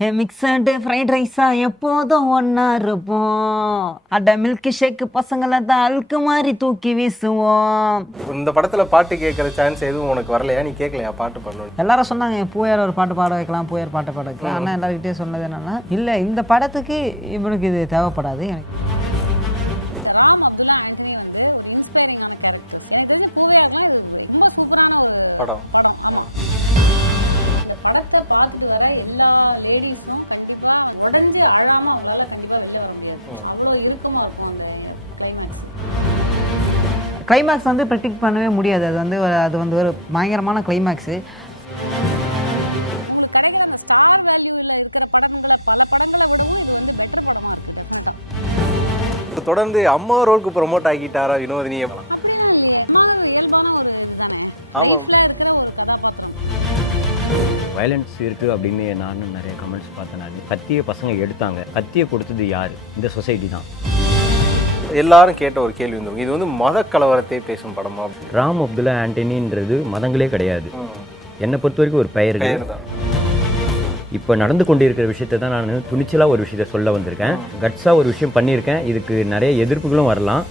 Mixed fried ரைஸா எப்போதும் ஒன்னா இருப்போம். அட மில்க் ஷேக் பசங்களை தான் அழுக்கு மாதிரி தூக்கி வீசுவோம். இந்த படத்துல பாட்டு கேட்கற சான்ஸ் எதுவும் உனக்கு வரலையா? நீ கேட்கலையா பாட்டு பண்ணணும்? எல்லாரும் சொன்னாங்க பூயார் ஒரு பாட்டு பாட வைக்கலாம், பூயார் பாட்டு பாட வைக்கலாம். ஆனால் எல்லாருக்கிட்டே சொன்னது என்னன்னா, இல்லை இந்த படத்துக்கு இவனுக்கு இது தேவைப்படாது. எனக்கு ராம் அப்துல்லா ஆண்டனி வந்து ஒரு இன்ஸ்பைரிங்கான கேரக்டர்ஸ். எனக்கு தெரிஞ்ச பூவையாருக்குலாம் இது ரொம்ப சூப்பரான ஒரு படம். ஆமாம், இந்த படத்தை பார்த்துட்டு வர எல்லா லேடிஸும் கண்டிப்பாக உடஞ்சி அழாமல் அவங்களால கண்டிப்பாக வெளில வர முடியாது. அவ்வளோ இறுக்கமாக இருக்கும் அந்த கிளைமேக்ஸ். கிளைமேக்ஸ் வந்து ப்ரெடிக்ட் பண்ணவே முடியாது. அது வந்து ஒரு பயங்கரமான கிளைமேக்ஸு. உங்களுக்கு கிடைக்கிற அந்த ஸ்டார் வேல்யூவில் இருக்கிற படங்களை பல படங்களை விடவும் இது வந்து பெட்டர் படமாக இருக்குது டெஃபினட்டாக. தொடர்ந்து அம்மா ரோலுக்கு ப்ரொமோட் ஆகிட்டாரா வினோதினி? அப்படிலாம் இல்லையே, அம்மா இயல்பான ஒரு இதுதானே, லைஃப்பில் இருக்கிற ஒரு கதாபாத்திரம். வயலன்ஸ் இருக்குது அப்படின்னு நானும் நிறைய கமெண்ட்ஸ் பார்த்தேன். நான் கத்தியை பசங்க எடுத்தாங்க, கத்தியை கொடுத்தது யார்? இந்த சொசைட்டி தான். எல்லாரும் கேட்ட ஒரு கேள்வி வந்து, இது வந்து மத கலவரத்தை பேசும் படமா? ராம் அப்துல்லா ஆண்டனின்றது மதங்களே கிடையாது. என்னை பொறுத்த வரைக்கும் ஒரு பெயர் தான். இப்போ நடந்து கொண்டிருக்கிற விஷயத்தை தான் நான் துணிச்சலாக ஒரு விஷயத்த சொல்ல வந்திருக்கேன். கட்ஸாக ஒரு விஷயம் பண்ணியிருக்கேன். இதுக்கு நிறைய எதிர்ப்புகளும் வரலாம்.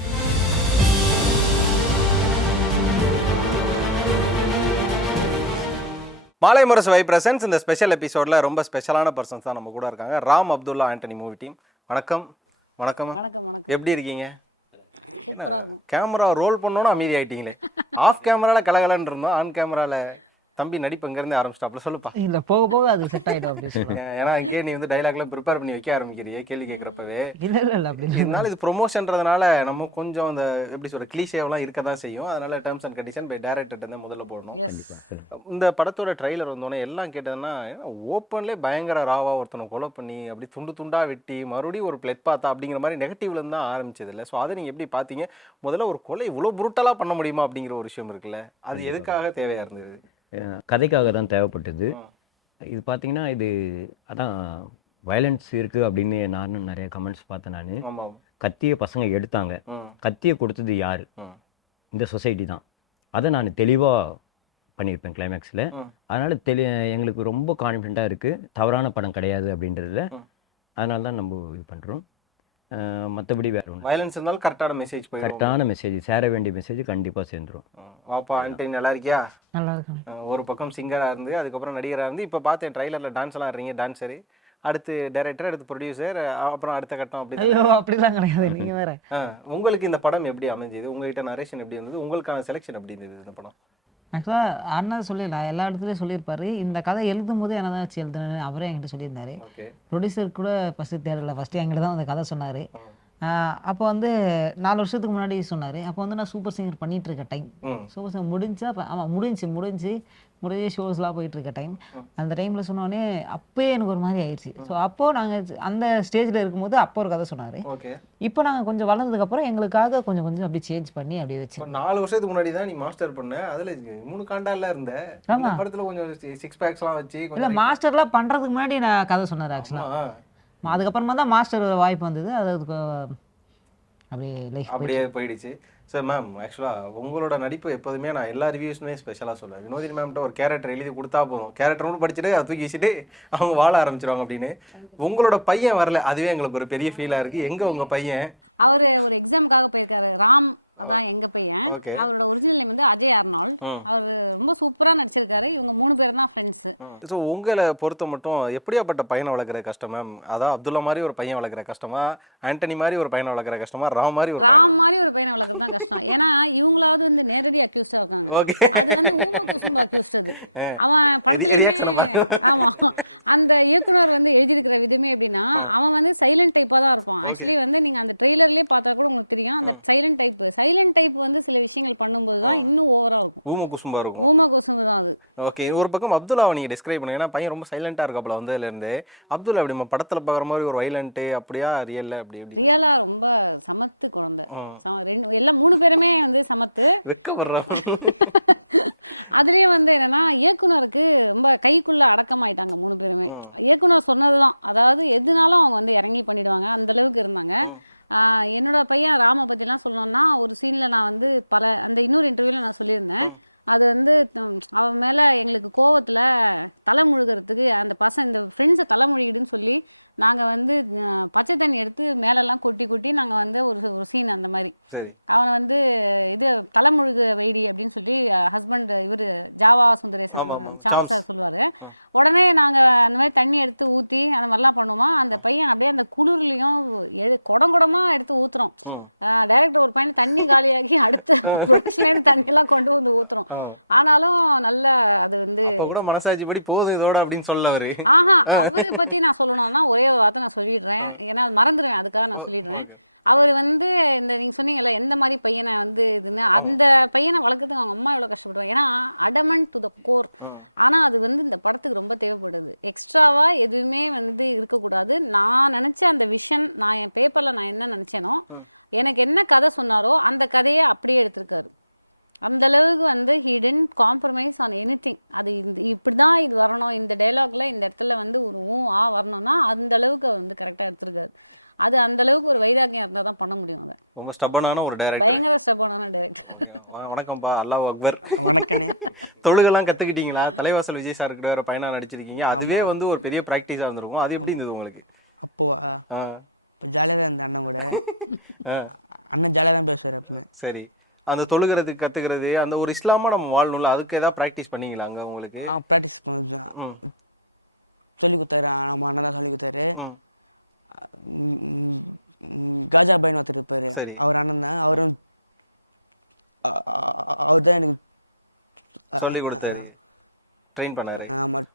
மாலை முரசு வை பிரசன்ஸ் இந்த ஸ்பெஷல் எபிசோட்ல ரொம்ப ஸ்பெஷலான பர்சன்ஸ் தான் நம்ம கூட இருக்காங்க. Ram Abdullah Antony movie team. வணக்கம். வணக்கம் வணக்கம். வணக்கம். எப்படி இருக்கீங்க? சூப்பராக இருக்கும். கேமரா ரோல் பண்ணோன்னு அமைதி ஆயிட்டீங்களே. ஆஃப் கேமரால கலகலன்னு இருந்தோம், ஆன் கேமரால தம்பி நடிப்பு எங்கேருந்து ஆரம்பிச்சிட்டாப்ல சொல்லுப்பா. இல்லை போக போக அது செட் ஆகிடும். ஏன்னா இங்கே நீ வந்து டைலாக்லாம் ப்ரிப்பேர் பண்ணி வைக்க ஆரம்பிக்கிறியே கேள்வி கேட்குறப்பவே. இதனால இது ப்ரொமோஷன்றதுனால நம்ம கொஞ்சம் அந்த எப்படி சொல்ற கிளீஷேவெல்லாம் இருக்க தான் செய்யும். அதனால terms and condition by director தான் முதல்ல போடணும். இந்த படத்தோட ட்ரைலர் வந்தோடனே எல்லாம் கேட்டதுன்னா, ஓப்பன்லேயே பயங்கர ராவா ஒருத்தனை கொலை பண்ணி அப்படி துண்டு துண்டா வெட்டி மறுபடியும் ஒரு பிளட் பார்த்தா அப்படிங்கிற மாதிரி நெகட்டிவ்ல இருந்து தான் ஆரம்பிச்சது இல்லை. ஸோ அதை நீங்கள் எப்படி பார்த்தீங்க? முதல்ல ஒரு கொலை இவ்வளோ புருட்டலாக பண்ண முடியுமா அப்படிங்கிற ஒரு விஷயம் இருக்குல்ல, அது எதுக்காக தேவையாக இருந்தது? கதைக்காக தான் தேவைப்பட்டது. இது பார்த்தீங்கன்னா இது அதான் வயலன்ஸ் இருக்குது அப்படின்னு நானும் நிறைய கமெண்ட்ஸ் பார்த்தேன். நான் கத்தியை பசங்க எடுத்தாங்க, கத்தியை கொடுத்தது யார்? இந்த சொசைட்டி தான். அதை நான் தெளிவாக பண்ணியிருப்பேன் கிளைமேக்ஸில். அதனால் எங்களுக்கு ரொம்ப கான்ஃபிடென்ட்டாக இருக்குது, தவறான படம் கிடையாது அப்படின்றதுல. அதனால தான் நம்ம இது பண்ணுறோம். மற்றபடி வேறு ஒன்று வயலன்ஸ் இருந்தாலும் கரெக்டான மெசேஜ், கரெக்டான மெசேஜ், சேர வேண்டிய மெசேஜ் கண்டிப்பாக சேர்ந்துடும். வாப்பா ஆண்டனி நல்லா இருக்கியா? ஒரு பக்கம் சிங்கராக இருந்து அதுக்கப்புறம் நடிகராக இருந்து இப்போ பார்த்தேன் ட்ரைலரில் டான்ஸ் எல்லாம் இருந்தீங்க, டான்ஸரு, அடுத்து டைரக்டர், அடுத்து ப்ரொடியூசர், அப்புறம் அடுத்த கட்டம் அப்படிலாம் கிடையாது. உங்களுக்கு இந்த படம் எப்படி அமைஞ்சது? உங்ககிட்ட நரேஷன் எப்படி இருந்தது? உங்களுக்கான செலெக்ஷன் எப்படி இருந்தது இந்த படம்? ஆக்சுவலாக அண்ணா சொல்லிடலாம், எல்லா இடத்துலையும் சொல்லியிருப்பாரு. இந்த கதை எழுதும் போது என்ன தான் வச்சு எழுதுனேன்னு அவரே என்கிட்ட சொல்லியிருந்தாரு. ப்ரொடியூசர் கூட ஃபஸ்ட்டு தேடலை, ஃபஸ்ட்டு என்கிட்ட தான் அந்த கதை சொன்னார். அப்போ வந்து 4 வருஷத்துக்கு முன்னாடி சொன்னார். அப்போ வந்து நான் சூப்பர் சிங்கர் பண்ணிகிட்டு இருக்க டைம். சூப்பர் சிங்கர் முடிஞ்சா ஆமாம் முடிஞ்சு ஷோஸ்லாம் போயிட்டுருக்க டைம். அந்த டைமில் சொன்னோடனே அப்போயே எனக்கு ஒரு மாதிரி ஆயிடுச்சு. ஸோ அப்போது நாங்கள் அந்த ஸ்டேஜில் இருக்கும்போது அப்போ ஒரு கதை சொன்னார். இப்போ நாங்கள் கொஞ்சம் வளர்ந்ததுக்கப்புறம் எங்களுக்காக கொஞ்சம் கொஞ்சம் அப்படி சேஞ்ச் பண்ணி அப்படியே வச்சு. 4 வருஷத்துக்கு முன்னாடி தான் நீ மாஸ்டர் பண்ண, அதில் 3 காண்டாலாம் இருந்த. ஆமாம், படத்தில் கொஞ்சம் 6 பேக்ஸ்லாம் வச்சு இல்லை மாஸ்டர்லாம் பண்ணுறதுக்கு முன்னாடி நான் கதை சொன்னார் ஆக்சுவலாக. அதுக்கப்புறமா தான் மாஸ்டர் வாய்ப்பு வந்தது. அதுக்கு அப்படியே போயிடுச்சு. சார் மேம், ஆக்சுவலாக உங்களோட நடிப்பு எப்போதுமே நான் எல்லா ரிவ்யூஸுமே ஸ்பெஷலாக சொல்லுவேன். வினோதினி மேம்கிட்ட ஒரு கேரக்டர் எழுதி கொடுத்தா போதும், கேரக்டர் மட்டும் படிச்சுட்டு அதை தூக்கி வச்சுட்டு அவங்க வாழ ஆரம்பிச்சிருவாங்க அப்படின்னு. உங்களோட பையன் வரல, அதுவே எங்களுக்கு ஒரு பெரிய ஃபீலாக இருக்குது. எங்கே உங்கள் பையன்? அவர் ஒரு எக்ஸாமுக்காக போயிருக்காரு. ராம் அதான் எங்க பையன். அவரோட ஒரிஜினல் நேம் வந்து அஜய் அர்னால்ட். அவர் ரொம்ப சூப்பரா நடிச்சிருக்காரு. இவங்க 3 பேர் தான் ஃப்ரெண்ட்ஸ். ஸோ உங்களை பொறுத்த மட்டும் எப்படியாப்பட்ட பையனை வளர்க்குற கஷ்டம் மேம்? அதான் அப்துல்லா மாதிரி ஒரு பையன் வளர்க்குற கஷ்டமா, ஆண்டனி மாதிரி ஒரு பையனை வளர்க்குற கஷ்டமா, ராம் மாதிரி ஒரு பையனை வளர்க்குறது தான் கஷ்டம். ஏன்னா இவங்களாவது வந்து நேரடி அக்யூஸ்டா இருக்காங்க, அது வந்து ஊம குசும்பு அக்யூஸ்ட். அது அவன் படத்துலயுமே ஆமா, அந்த இயக்குனர் வந்து எழுதியிருக்கிற விதமே எப்படின்னா, அவன் வந்து சைலண்ட் டைப்பா தான் இருப்பான். ஆக்சுவலி வந்து நீங்க அந்த ட்ரெய்லர்லயே பார்த்தா கூட உங்களுக்கு தெரியும், அந்த சைலண்ட் டைப் வந்து சில விஷயங்கள் பண்ணும்போது தான் இன்னும் ஓவரா இருக்கும், ஊம குசும்பு தான் அது. ஓகே, ஒரு பக்கம் அப்துல்லாவை நீங்க டிஸ்கிரைப் பண்ணுங்க. ஏன்னா பையன் ரொம்ப சைலண்டா இருக்காப்ல வந்ததுல இருந்து. அப்துல்லா எப்படி படத்துல பாக்குற மாதிரி ஒரு வைலண்ட் அப்படியா ரியல்ல? ரியலா ரொம்ப சமத்து குழந்தை. எல்லாம் 3 பேருமே வந்து சமத்து. வெக்கப்படுறாங்க. அதுலயே வந்து என்னன்னா, இயக்குனருக்கு ரொம்ப கைக்குள்ள அடக்கமாயிட்டாங்க 3 பேருமே. இயக்குனர் சொன்னதுதான், அதாவது எதுனாலும் அவங்க வந்து இறங்கி பண்ணிடுவாங்க, அந்த அளவுக்கு இருந்தாங்க. என்னோட பையன் ராம பற்றிலாம் சொல்லணும்னா, ஒரு சீனில் நான் வந்து அந்த இன்னொரு இன்டர்வியூவில் நான் சொல்லியிருந்தேன், அது வந்து அவன் மேலே எங்களுக்கு கோவத்தில் தலை முழுகிறதுக்கு அந்த இந்த ஃப்ரெண்ட்ஸை தலை முழுகிடுன்னு சொல்லி நாங்கள் வந்து பச்சை தண்ணி எடுத்து மேலெல்லாம் கொட்டி கொட்டி நாங்கள் வந்து ஒரு சீன் அந்த மாதிரி அவனை வந்து இது தலைமுழுகு வைடி அப்படின்னு சொல்லி ஹஸ்பண்ட் இவர் ஜாவா சுந்தரேசன் சான்சர் சொல்லுவார். உடனே நாங்கள் அந்த மாதிரி தண்ணி எடுத்து ஊற்றி அந்த மாதிரிலாம் பண்ணுவோமா. அந்த பையன் அப்படியே அந்த குளிர்லையும் குடங்குடமாக எடுத்து ஊற்றுறோம். டைரக்டர் ஒரு பையன் தண்ணி காலியாகி அடுத்த ப்ரொடக்ஷன்லேருந்து தண்ணியெல்லாம் கொண்டு வந்து ஊற்றுறோம். ஆனாலும் நல்ல அது வந்து மனசாட்சிப்படி போதும் இதோட அப்படின்னு சொல்லவர். அவரை பற்றி நான் சொல்லணும்னா ஒரே ஒரு வார்த்தை நான் சொல்லிடுறேன், ஏன்னா அது மறந்துடுவேன், அதுக்காக நான் சொல்லிடுறேன். அவர் வந்து இந்த நீங்கள் சொன்னீங்கல்ல எந்த மாதிரி பையனை வந்து இதுன்னு, அந்த பையனை வளர்க்கறதுக்கு அவங்க அம்மா எவ்வளோ கஷ்டப்படுவாங்க. ஏன்னா அடமண்ட் டு த கோர். ஆனால் அது வந்து இந்த படத்துக்கு ரொம்ப தேவைப்படுது. எக்ஸ்ட்ராவாக எதுவுமே வந்து இருக்கக்கூடாது. நான் நினச்ச அந்த விஷன், நான் என் பேப்பரில் நான் என்ன நினச்சேனோ, எனக்கு என்ன கதை சொன்னாரோ அந்த கதையை அப்படியே எடுத்திருக்காரு. அந்த அளவுக்கு வந்து he didn't compromise on anything. அது இப்படி தான் இது வரணும், இந்த டைலாக்ல இந்த இடத்துல வந்து ஒரு வரணும்னா அந்த அளவுக்கு அவர் வந்து கரெக்டாக எடுத்திருக்காரு. அது அந்த அளவுக்கு ஒரு வைராக்கியம் இருந்தால் தான் பண்ண முடியும். அதை ரொம்ப ஸ்டப்பனான ஒரு டைரக்டர், பயங்கர ஸ்டப்பனான டைரக்டர். வணக்கம்பா, அல்லாஹ் அக்பர். வணக்கண்ணே. தொழுகெல்லாம் கத்துக்கிட்டீங்களா? தலைவாசல் விஜய் சார் கிட்ட வேற பையனா நடிச்சிருக்கீங்க, அதுவே வந்து ஒரு பெரிய பிராக்டிஸா இருந்திருக்கும். அது எப்படி இருந்தது உங்களுக்கு? அப்போவா? இப்போ ஜாலியாக தான் இருந்த அண்ணன் கூட. அண்ணன் ஜாலியாக தான் பேசுவார் எப்பவுமே. சரி, அந்த தொழுகிறதுக்கு கத்துக்கிறது, அந்த ஒரு இஸ்லாமா நம்ம வாழணும்ல, அதுக்கு ஏதாவது ப்ராக்டிஸ் பண்ணீங்களா அங்க உங்களுக்கு? ப்ராக்டிஸ் சொல்லி கொடுத்தாரு, நம்ம அண்ணன் தான் சொல்லி கொடுத்தாரு. காஜா பையன் ஒருத்தர் இருப்பாரு, அவர் அண்ணன் தான். அவர் தான் எனக்கு சொல்லி கொடுத்தாரு, ட்ரெயின் பண்ணாரு. ஆமாம்,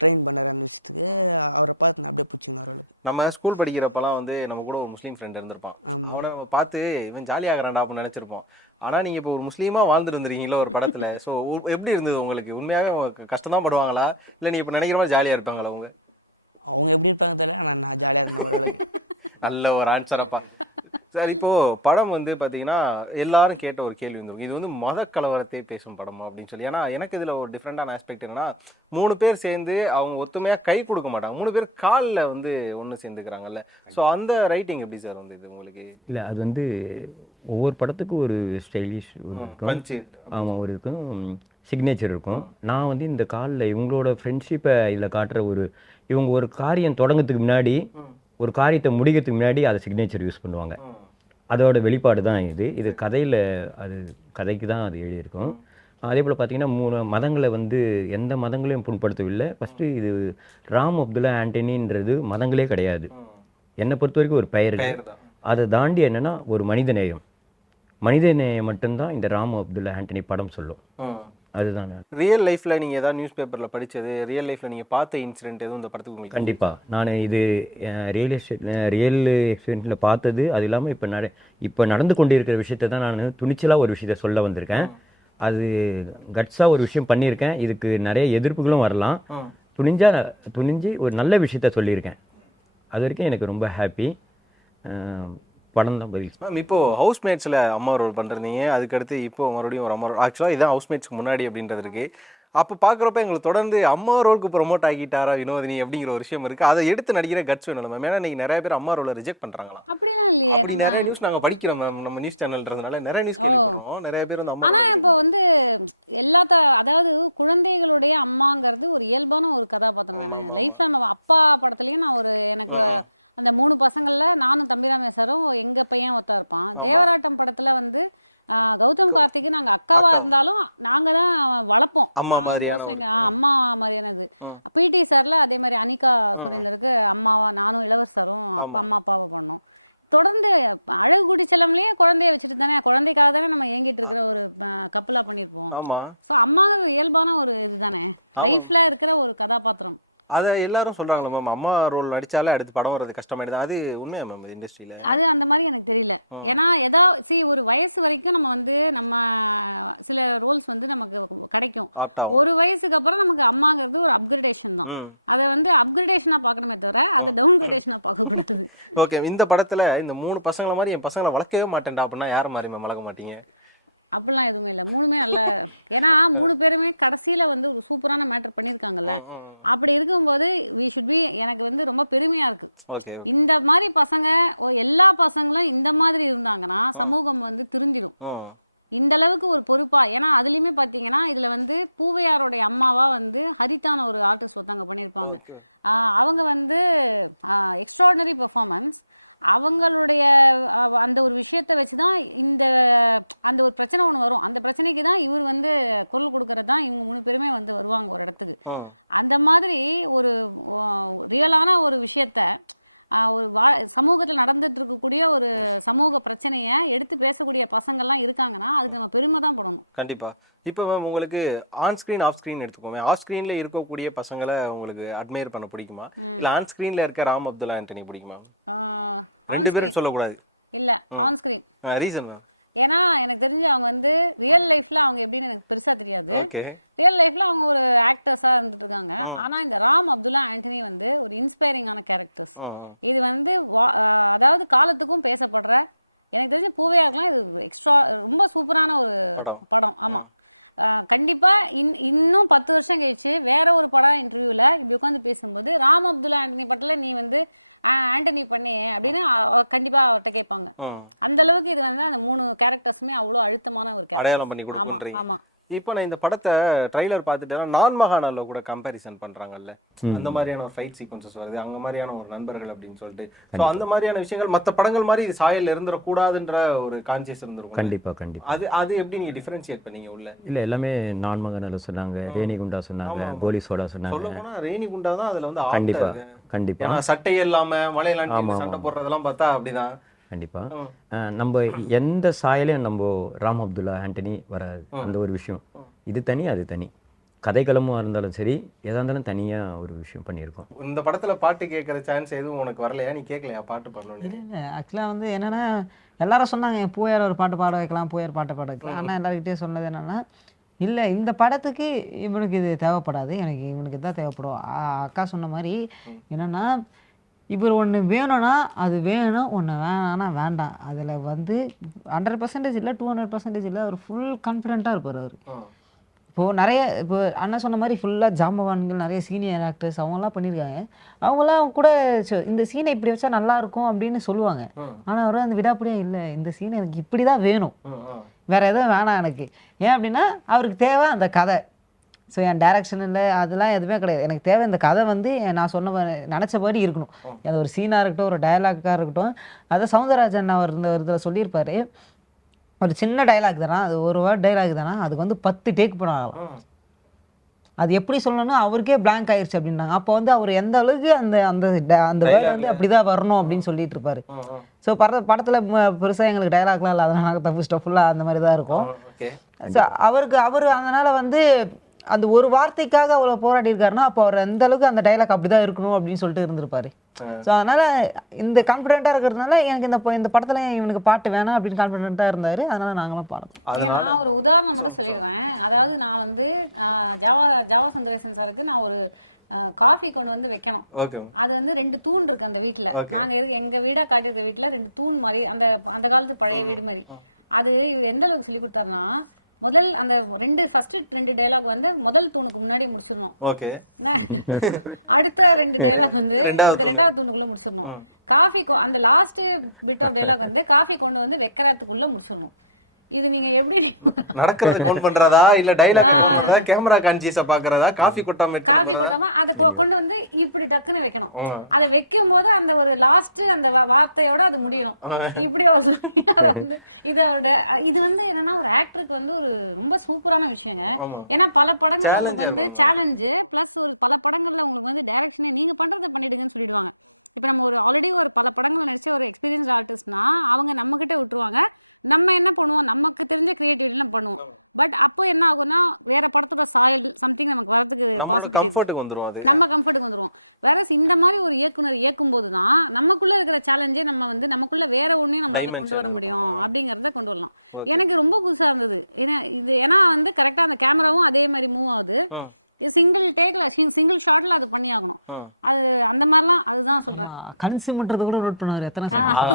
ட்ரெயின் பண்ணார் அந்த விஷயத்துக்கு. அவரை பார்த்து நான் அப்படியே பிடிச்சிக்கணும் அவர்களுக்கு. நம்ம ஸ்கூல் படிக்கிறப்பெல்லாம் வந்து நம்ம கூட ஒரு முஸ்லீம் ஃப்ரெண்ட் இருந்திருப்பான். அவனை நம்ம பார்த்து இவன் ஜாலியாகிறான்டா அப்படின்னு நினைச்சிருப்போம். ஆனா நீங்க இப்போ ஒரு முஸ்லீமா வாழ்ந்துட்டு இருந்திருக்கீங்களா ஒரு படத்துல. ஸோ எப்படி இருந்தது உங்களுக்கு? உண்மையாக கஷ்டம் தான் படுவாங்களா, இல்லை நீ இப்போ நினைக்கிற மாதிரி ஜாலியா இருப்பாங்களா? அவங்க எப்படி இருப்பாங்க தெரியல, ஆனால் நான் ஜாலியாக இருந்தேன் அவர்களுக்கு. நல்ல ஒரு ஆன்சரப்பா. சார், இப்போ படம் வந்து பாத்தீங்கன்னா எல்லாரும் கேட்ட ஒரு கேள்வி வந்து, இது வந்து மத கலவரத்தை பேசும் படமா அப்படின்னு சொல்லி. ஏன்னா எனக்கு இதுல ஒரு டிஃப்ரெண்டான ஆஸ்பெக்ட் என்னன்னா, 3 பேர் சேர்ந்து அவங்க ஒத்துமையா கை கொடுக்க மாட்டாங்க, 3 பேர் காலில் வந்து ஒன்று சேர்ந்துக்கிறாங்கல்ல. ஸோ அந்த ரைட்டிங் எப்படி சார் வந்து இது உங்களுக்கு? இல்லை, அது வந்து ஒவ்வொரு படத்துக்கும் ஒரு ஸ்டைலிஷ் இருக்கும். ஆமாம், ஒரு இருக்கும் சிக்னேச்சர் இருக்கும். நான் வந்து இந்த காலில் இவங்களோட ஃப்ரெண்ட்ஷிப்பை இதில் காட்டுற இவங்க ஒரு காரியம் தொடங்கிறதுக்கு முன்னாடி, ஒரு காரியத்தை முடிக்கிறதுக்கு முன்னாடி அதை சிக்னேச்சர் யூஸ் பண்ணுவாங்க. அதோட வெளிப்பாடு தான் இது கதையில், அது கதைக்கு தான் அது எழுதியிருக்கும். அதே போல் பார்த்தீங்கன்னா 3 மதங்களை வந்து எந்த மதங்களையும் புண்படுத்தவில்லை. ஃபஸ்ட்டு இது ராம் அப்துல்லா ஆண்டனின்றது மதங்களே கிடையாது. என்னை பொறுத்த வரைக்கும் ஒரு பெயர். அதை தாண்டி என்னென்னா ஒரு மனிதநேயம் மட்டும்தான் இந்த ராம் அப்துல்லா ஆண்டனி படம் சொல்லும். அதுதான். ரியல் லைஃப்ல நீங்க ஏதாவது நியூஸ் பேப்பர்ல படிச்சது, ரியல் லைஃப்ல நீங்க பார்த்த இன்சிடென்ட் எதுவும் இந்த படத்துக்கு உங்களுக்கு? கண்டிப்பா நான் இது ரியல் எக்ஸ்பீரியன்ஸில் பார்த்தது. அது இல்லாமல் இப்போ நடந்து கொண்டு இருக்கிற விஷயத்தை தான் நான் துணிச்சலாக ஒரு விஷயத்த சொல்ல வந்திருக்கேன். அது கட்ஸாக ஒரு விஷயம் பண்ணியிருக்கேன். இதுக்கு நிறைய எதிர்ப்புகளும் வரலாம். துணிஞ்சு ஒரு நல்ல விஷயத்த சொல்லியிருக்கேன். அது வரைக்கும் எனக்கு ரொம்ப ஹாப்பி. படம் தான் பதில். மேம், இப்போ ஹவுஸ்மேட்ஸில் அம்மா ரோல் பண்ணுறீங்க, அதுக்கடுத்து இப்போ மறுபடியும் ஒரு அம்மா ரோல். ஆக்சுவலாக இதான் ஹவுஸ்மேட்ஸ்க்கு முன்னாடி அப்படின்றது இருக்குது. அப்போ பார்க்குறப்ப எங்களுக்கு தொடர்ந்து அம்மா ரோலுக்கு ப்ரொமோட் ஆகிட்டாரா வினோதினி அப்படிங்கிற ஒரு விஷயம் இருக்குது. அதை எடுத்து நடிக்கிற கட்ஸ் வேணும் மேம். ஏன்னா நீங்கள் நிறைய பேர் அம்மா ரோலை ரிஜெக்ட் பண்ணுறாங்களா? அப்படிலாம் இல்லையே. அப்படி நிறைய நியூஸ் நாங்கள் படிக்கிறோம் மேம், நம்ம நியூஸ் சேனல்ன்றதுனால நிறைய நியூஸ் கேட்குறோம். நிறைய பேர் வந்து அம்மா. ஆனால் இப்போ வந்து அதாவது குழந்தைகளுடைய அம்மாங்கிறது ஒரு இயல்பான ஒரு கதாபாத்திரம் தானே லைஃப்பில். நம்ம அப்பா படத்துலேயும் நான் எனக்கு அந்த 3 பசங்களில் நானும் தம்பிராமே சாரும் எங்கள் பையன் ஒத்தா இருப்பான். தேவராட்டம் படத்தில் வந்து கௌதம் கார்த்திக்கு நாங்கள் அக்காவாக இருந்தாலும் நாங்கள் தான் வளர்ப்போம். அம்மா மாதிரியானது. பிடி சாரில் அதே மாதிரி அனிகா சுரேந்தருக்கு அம்மாவா நானும் இளவரசரும் அம்மா அப்பாவை பண்ணோம். தொடர்ந்து அழகு குடி செல்லம்லேயே குழந்தைய வச்சுட்டு தானே, குழந்தைக்காக தானே நம்ம ஏங்கிட்டு இருக்கிற ஒரு கப்பலாக பண்ணியிருப்போம். ஸோ அம்மா இயல்பான ஒரு இது தானே லைஃப்பில் இருக்கிற ஒரு கதாபாத்திரம். அதை எல்லாரும் சொல்றாங்களா மேம், அம்மா ரோல் நடிச்சாலே அடுத்து படம் வர்றது கஷ்டமாயிடுது. அது உண்மையா மேம் இண்டஸ்ட்ரியில? அது அந்த மாதிரி எனக்கு தெரியல. ஏன்னா ஒரு வயசு வரைக்கும் நம்ம சில ரோல்ஸ் வந்து நமக்கு கிடைக்கும். ஒரு வயசுக்கு அப்புறம் நமக்கு அம்மாங்கிறது ஒரு அப்கிரேடேஷன் தான். அதை வந்து அப்கிரேடேஷனா பார்க்கணுமே தவிர அதை டவுன்கிரேடேஷனா பார்க்க கூடாது. ஓகே, இந்த படத்துல இந்த 3 பசங்களை மாதிரி என் பசங்களை வளர்க்கவே மாட்டேன்டா அப்படின்னா யார மாதிரி மேம் வளர்க்க மாட்டீங்க? அப்படிலாம் எதுவுமே இல்லை. 3மே நல்ல, ஏன்னா 3 பேருமே கடைசியில் வந்து ஒரு சூப்பரான மேட்டர் பண்ணியிருக்காங்கல்ல. அப்படி இருக்கும்போது எனக்கு வந்து ரொம்ப பெருமையாக இருக்குது. இந்த மாதிரி பசங்க எல்லா பசங்களும் இந்த மாதிரி இருந்தாங்கன்னா சமூகம் வந்து திருந்திடும். இந்த அளவுக்கு ஒரு பொறுப்பா, ஏன்னா அதுலயுமே பாத்தீங்கன்னா இதுல வந்து பூவையாரோடைய அம்மாவா வந்து ஹரிதான ஒரு ஆர்டிஸ்ட் ஒருத்தவங்க பண்ணியிருப்பாங்க. அவங்க வந்து எக்ஸ்ட்ராடினரி பெர்ஃபார்மன்ஸ். அவங்களுடைய அந்த ஒரு விஷயத்தை வச்சு தான் அந்த ஒரு பிரச்சனை ஒன்று வரும். அந்த பிரச்சனைக்கு தான் இவர் வந்து குரல் கொடுக்கறது தான் இவங்க 3 பேருமே வந்து வருவாங்க ஒரு இடத்துக்கு. அந்த மாதிரி ஒரு ரியலான ஒரு விஷயத்த ஒரு சமூகத்தில் நடந்துட்டு இருக்கக்கூடிய ஒரு சமூக பிரச்சனையை எடுத்து பேசக்கூடிய பசங்கள்லாம் இருக்காங்கன்னா அதுக்கு நம்ம பெருமை தான் படணும். கண்டிப்பா. இப்போ மேம் உங்களுக்கு ஆன் ஸ்கிரீன் ஆஃப் ஸ்கிரீன் எடுத்துக்கோமே, ஆஃப் ஸ்கிரீன்ல இருக்கக்கூடிய பசங்களை உங்களுக்கு அட்மையர் பண்ண பிடிக்குமா, இல்ல ஆன் ஸ்கிரீன்ல இருக்க ராம் அப்துல்லா ஆண்டனி பிடிக்குமா? 2 பேரும் சொல்லக்கூடாது. இல்ல ஆன் ஸ்கிரீன். Reason ma'am? ஏன்னா எனக்கு தெரிஞ்சு அவங்க வந்து ரியல் லைஃப்ல அவங்க எப்படின்னு எனக்கு பெருசா தெரியாது. ரியல் லைஃப்ல அவங்க ஒரு ஆக்டர்ஸா இருந்துட்டு இருக்காங்க. ஆனா இந்த ராம் அப்துல்லா ஆண்டனி வந்து ஒரு இன்ஸ்பைரிங்கான கேரக்டர்ஸ். இது வந்து அதாவது காலத்துக்கும் பேசப்படுற, எனக்கு தெரிஞ்ச பூவையாருக்குலாம் இது எக்ஸ்ட்ரா ரொம்ப சூப்பரான ஒரு படம். ஆமா, கண்டிப்பா இன்னும் 10 வருஷம் கழிச்சு வேற ஒரு படம் இன்டர்வியூல இப்படி உட்காந்து பேசும்போது ராம் அப்துல்லா ஆண்டனி படத்துல நீ வந்து ஆண்டனி பண்ணி அப்படின்னு கண்டிப்பா அவர்கிட்ட கேட்பாங்க. அந்த அளவுக்கு இது வந்து அந்த 3 கேரக்டர்ஸுமே அவ்வளோ அழுத்தமான ஒரு கேரக்டர். ஆமா ஆமா. இப்போ நான் இந்த படத்தை ட்ரைலர் பார்த்துட்டேன்னா நான் மகானால கூட கம்பேரிசன் பண்றாங்கல்ல, அந்த மாதிரியான ஒரு ஃபைட் சீக்வன்சஸ் வருது, அங்க மாதிரியான ஒரு நண்பர்கள் அப்படின்னு சொல்லிட்டு. ஸோ அந்த மாதிரியான விஷயங்கள் மற்ற படங்கள் மாதிரி இது சாயல் இருந்துடக்கூடாதுன்ற ஒரு கான்சியஸ் இருந்திருக்கும். கண்டிப்பா கண்டிப்பா. அது எப்படி நீங்க டிஃபரன்ஷியேட் பண்ணீங்க உள்ள? இல்ல எல்லாமே நான் மகனால சொன்னாங்க, ரேணிகுண்டா சொன்னாங்க, கோலி சோடா சொன்னாங்க. சொல்ல போனா ரேணிகுண்டா தான் அதுல வந்து கண்டிப்பா கண்டிப்பா. ஏன்னா சட்டை இல்லாம மலையெல்லாம் சண்டை போடுறதெல்லாம் பார்த்தா அப்படிதான். கண்டிப்பா. நம்ம எந்த சாயலையும் நம்ம ராம் அப்துல்லா ஆண்டனி வராது. அந்த ஒரு விஷயம் இது தனி அது தனி. கதைக்களமாக இருந்தாலும் சரி, எதா இருந்தாலும் தனியா ஒரு விஷயம் பண்ணியிருக்கோம். இந்த படத்துல பாட்டு கேட்கற சான்ஸ் எதுவும் உனக்கு வரலையா? நீ கேட்கலையா பாட்டு பண்ணணும்? இல்லை ஆக்சுவலாக வந்து என்னன்னா எல்லாரும் சொன்னாங்க பூயார் ஒரு பாட்டு பாட வைக்கலாம், பூயார் பாட்டு பாட வைக்கலாம். ஆனால் எல்லாருக்கிட்டே சொன்னது என்னன்னா, இல்லை இந்த படத்துக்கு இவனுக்கு இது தேவைப்படாது, எனக்கு இவனுக்கு தான் தேவைப்படும். அக்கா சொன்ன மாதிரி என்னன்னா, இவர் ஒன்று வேணும்னா அது வேணும், ஒன்று வேணான்னா வேண்டாம். அதில் வந்து 100% இல்லை, 200% இல்லை, அவர் ஃபுல் கான்ஃபிடென்ட்டாக இருப்பார் அவர். இப்போது நிறைய இப்போ அண்ணன் சொன்ன மாதிரி ஃபுல்லாக ஜாம்பவான்கள் நிறைய சீனியர் ஆக்டர்ஸ் அவங்களாம் பண்ணியிருக்காங்க. அவங்களாம் கூட இந்த சீனை இப்படி வச்சா நல்லா இருக்கும் அப்படின்னு சொல்லுவாங்க. ஆனால் அவர் அந்த விடாப்படியாக இல்லை, இந்த சீனை எனக்கு இப்படி தான் வேணும், வேற எதுவும் வேணாம் எனக்கு. ஏன் அப்படின்னா அவருக்கு தேவை அந்த கதை. ஸோ என் டைரக்ஷன் இல்லை அதெல்லாம் எதுவுமே கிடையாது, எனக்கு தேவை இந்த கதை வந்து நான் நினச்சபடி இருக்கணும். அது ஒரு சீனாக இருக்கட்டும், ஒரு டயலாக்காக இருக்கட்டும். அதை சவுந்தரராஜன் அவர் இந்த இதில் சொல்லியிருப்பார், ஒரு சின்ன டைலாக் தானே, அது ஒரு வேர்ட் டைலாக் தானே, அதுக்கு வந்து 10 டேக் பண்ணலாம். அது எப்படி சொல்லணும்னா அவருக்கே பிளாங்க் ஆயிடுச்சு அப்படின்னாங்க. அப்போ வந்து அவர் எந்த அளவுக்கு அந்த அந்த அந்த வேர்டு வந்து அப்படிதான் வரணும் அப்படின்னு சொல்லிட்டு இருப்பாரு. ஸோ படத்தில் பெருசாக எங்களுக்கு டைலாக்லாம் இல்லை, அதனால நாங்கள் தப்பிச்சிட்டோம், ஃபுல்லாக அந்த மாதிரி தான் இருக்கும். ஸோ அவர் அதனால வந்து அந்த ஒரு வார்த்தைக்காக அவ்வளோ போராடி இருக்காருன்னா அப்போ அவர் எந்த அளவுக்கு அந்த டைலாக் அப்படிதான் இருக்கணும் அப்படின்னு சொல்லிட்டு இருந்திருப்பாரு. ஸோ அதனால இந்த கான்ஃபிடென்ட்டாக இருக்கிறதுனால எனக்கு இந்த படத்துல இவனுக்கு பாட்டு வேணாம் அப்படின்னு கான்ஃபிடென்ட்டாக இருந்தாரு. அதனால நாங்களும் பாடணும். நான் ஒரு உதாரணம் மட்டும் சொல்லிடுறேன். அதாவது நான் வந்து ஜாவா சந்திரேசன் சாருக்கு நான் ஒரு காஃபி கொண்டு வந்து வைக்கணும். அது வந்து 2 தூண் இருக்கு அந்த வீட்டுல. நாங்க எங்க வீடா காட்டியிருக்க வீட்டுல 2 தூண் மாதிரி, அந்த காலத்து பழைய வீடு மாதிரி. அது இவர் எந்த அளவுக்கு சொல்லி கொடுத்தாருன்னா, முதல் அந்த ஃபர்ஸ்ட் 2 டைலாக் வந்து முதல் தூணுக்கு முன்னாடி முடிச்சிடணும். அடுத்த 2 டைலாக் வந்து இந்த 2வது தூணுக்குள்ள முடிச்சிடணும். காஃபி அந்த லாஸ்ட் பிட் ஆஃப் டைலாக் வந்து காஃபி கொண்டு வந்து வைக்கிறதுக்குள்ள முடிச்சிடணும். இது நீங்க எப்படி நடக்கிறது கொண்டு பண்றதா இல்ல டைலாக் கேமரா கான்சியஸா பாக்குறதா? காஃபி கொட்டாம அதை கொண்டு வந்து இப்படி டக்குன்னு வைக்கணும். அதை வைக்கும் போது அந்த ஒரு லாஸ்ட் அந்த வார்த்தையோட அது முடியணும். இப்படி அவர் சொல்லி அதை வந்து இது வந்து என்னன்னா ஒரு ஆக்டருக்கு வந்து ஒரு ரொம்ப சூப்பரான விஷயங்க. ஏன்னா பல படங்கள் உங்களுக்கு வந்து சேலஞ்சு பிளஸ் ஒரு பல படங்கள்ல உங்களுக்கு வந்து டைரக்ஷனே நீங்க பண்றதை பண்ணிடுங்கன்னு சொல்லிடுவாங்க. இப்போ நம்ம ஆல்ரெடி ஒரு பல படங்கள் நடிச்ச ஒரு எக்ஸ்பீரியன்ஸ் ஆர்டிஸ்ட்னா அவங்க நம்ம கிட்ட விட்டுருவாங்க. நம்ம என்ன பண்ணுவோம், நமக்கு தெரிஞ்ச கிரியேட்டிவிட்டிலாம் பண்ணுவோம். பட் அப்போ என்ன ஆகும்னா வேற படத்தோட சாயல் சம்திங் நமக்கு வரதுக்கு நம்ம கம்ஃபர்ட்டுக்கு வந்துருவோம். வேற இந்த மாதிரி ஒரு இயக்குனர் இயக்கும் போது தான் நமக்குள்ள இருக்கிற சேலஞ்சே நம்ம வந்து நமக்குள்ள வேற ஒன்றையும் நம்மளால கொண்டு வர முடியும் அப்படிங்கிறத கொண்டு வரலாம். எனக்கு ரொம்ப புதுசா இருந்தது. ஏன்னா வந்து கரெக்டா அந்த கேமராவும் அதே மாதிரி மூவ் ஆகுது. சிங்கிள் டேக்ல சிங்கிள் ஷாட்ல அது பண்ணி ஆகணும். அது அந்த மாதிரிலாம் அதுதான் சொல்றேன். கன்சியூமர்ன்றது கூட நோட் பண்ணுவாரு. எத்தனை